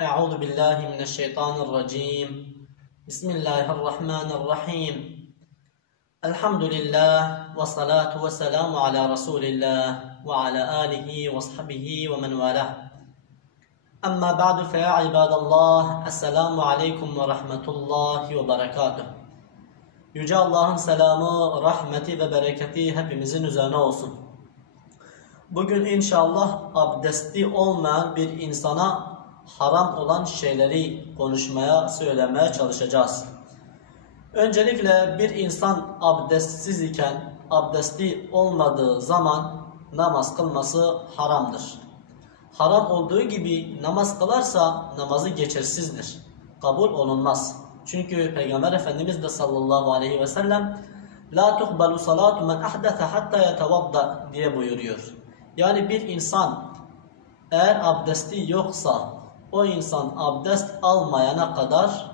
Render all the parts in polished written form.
أعوذ بالله من الشيطان الرجيم. بسم الله الرحمن الرحيم. الحمد لله والصلاة والسلام على رسول الله وعلى آله وصحبه ومن والاه. أما بعد فيا عباد الله السلام عليكم ورحمة الله وبركاته. Yüce Allah'ın selamı, rahmeti ve bereketi hepimizin üzerine olsun. Bugün inşallah abdesti olmayan bir insana haram olan şeyleri konuşmaya, söylemeye çalışacağız. Öncelikle bir insan abdestsiz iken, abdesti olmadığı zaman namaz kılması haramdır. Haram olduğu gibi namaz kılarsa namazı geçersizdir, kabul olunmaz. Çünkü Peygamber Efendimiz de sallallahu aleyhi ve sellem "La tuqbalu salatu men ahdese hatta yetevadda" diye buyuruyor. Yani bir insan eğer abdesti yoksa, o insan abdest almayana kadar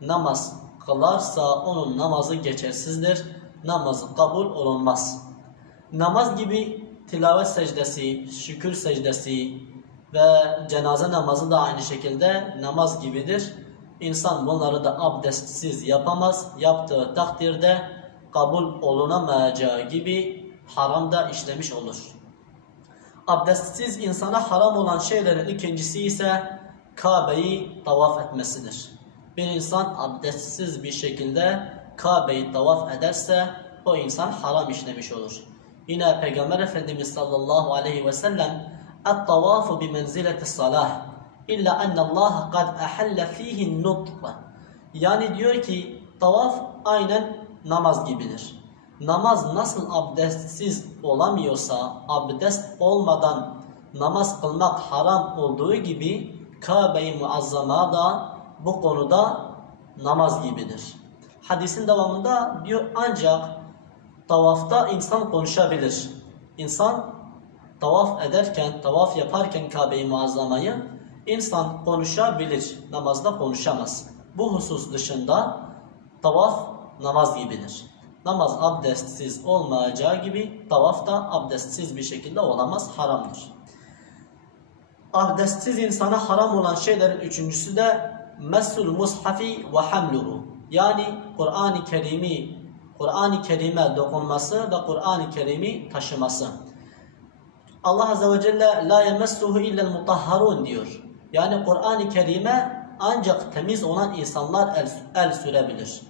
namaz kılarsa onun namazı geçersizdir, namazı kabul olunmaz. Namaz gibi tilavet secdesi, şükür secdesi ve cenaze namazı da aynı şekilde namaz gibidir. İnsan bunları da abdestsiz yapamaz. Yaptığı takdirde kabul olunamayacağı gibi haram da işlemiş olur. Abdestsiz insana haram olan şeylerin ikincisi ise Kabe'yi tavaf etmesidir. Bir insan abdestsiz bir şekilde Kabe'yi tavaf ederse o insan haram işlemiş olur. Yine Peygamber Efendimiz sallallahu aleyhi ve sellem "Et-tavafu bi menzileti salah illa ennallâhe kad ahelle fihin nutq." Yani diyor ki tavaf aynen namaz gibidir. Namaz nasıl abdestsiz olamıyorsa, abdest olmadan namaz kılmak haram olduğu gibi Kabe-i Muazzama da bu konuda namaz gibidir. Hadisin devamında diyor ancak tavafta insan konuşabilir. İnsan tavaf ederken, tavaf yaparken Kabe-i Muazzama'yı insan konuşabilir, namazda konuşamaz. Bu husus dışında tavaf namaz gibidir. Namaz abdestsiz olmayacağı gibi tavaf da abdestsiz bir şekilde olamaz, haramdır. Abdestsiz insana haram olan şeylerin üçüncüsü de messul mushafi ve hamluhu. Yani Kur'an-ı Kerim'e dokunması ve Kur'an-ı Kerim'i taşıması. Allah Azze ve Celle la yemessuhu illel mutahharun diyor. Yani Kur'an-ı Kerim'e ancak temiz olan insanlar el sürebilir.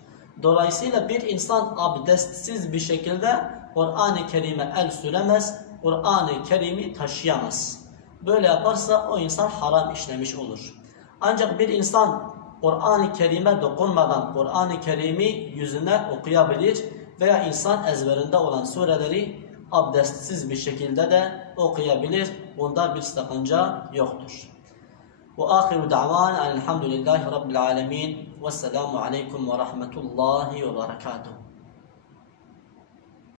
Dolayısıyla bir insan abdestsiz bir şekilde Kur'an-ı Kerim'e el süremez, Kur'an-ı Kerim'i taşıyamaz. Böyle yaparsa o insan haram işlemiş olur. Ancak bir insan Kur'an-ı Kerim'e dokunmadan Kur'an-ı Kerim'i yüzüne okuyabilir veya insan ezberinde olan sureleri abdestsiz bir şekilde de okuyabilir. Bunda bir sakınca yoktur. Ve ahiru da'van elhamdülillahi rabbil alemin. Vesselamu aleyküm ve rahmetullahi ve berekatuhu.